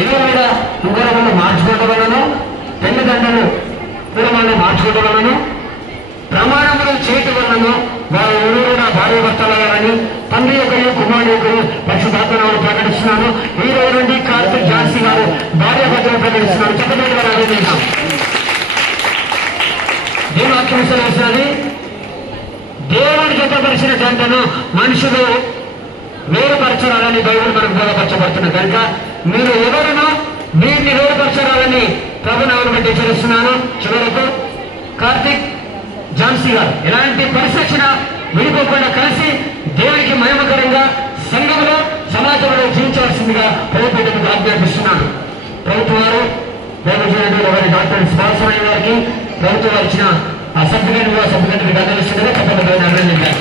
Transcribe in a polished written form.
ఇది కూడా ఉంగరములు మార్చుకోవడం వలన, పెళ్లి దండలు పూలమాలను మార్చుకోవడం వలన, ప్రమాణములు చేయటం వలన వారు ఎవరు కూడా భార్య భర్తలయ్యారని తండ్రి ఒకరు కుమారుడు ఒకరు పరిశుద్ధాత్మను ప్రకటిస్తున్నాను. ఈ రోజు నుండి కార్తీక్ ఝాన్సీ గారు భార్య భర్తలు ప్రకటిస్తున్నారు. చెప్పబడి వారు అభినందించాం. దేవుడు ఆత్మవిశ్వాసాన్ని దేవుడు జతపరిచిన జంటను మనుషులు వేరుపరచరాలని బైబిల్ మనకు బోధపరచబడుతున్న కనుక మీరు ఎవరునో వీరిని వేరుపరచరాలని ప్రభునామను బట్టి హెచ్చరిస్తున్నాను. చివరకు కార్తీక్ ఝాన్సీ గారు ఎలాంటి పరిశిక్షణ విడిపోకుండా కలిసి దేవునికి మహిమకరంగా సంఘంలో సమాజంలో జీవించవలసిందిగా ప్రభుత్వానికి ఆజ్ఞాపిస్తున్నాను. ప్రభుత్వం వారు దైవజనుడు డాక్టర్ స్పాన్సర్ గారికి ప్రభుత్వం వారు ఇచ్చిన ఆ సభ్యులను సభ్యులకు గమనిస్తుండగా తప్పకుండా అభినందించారు.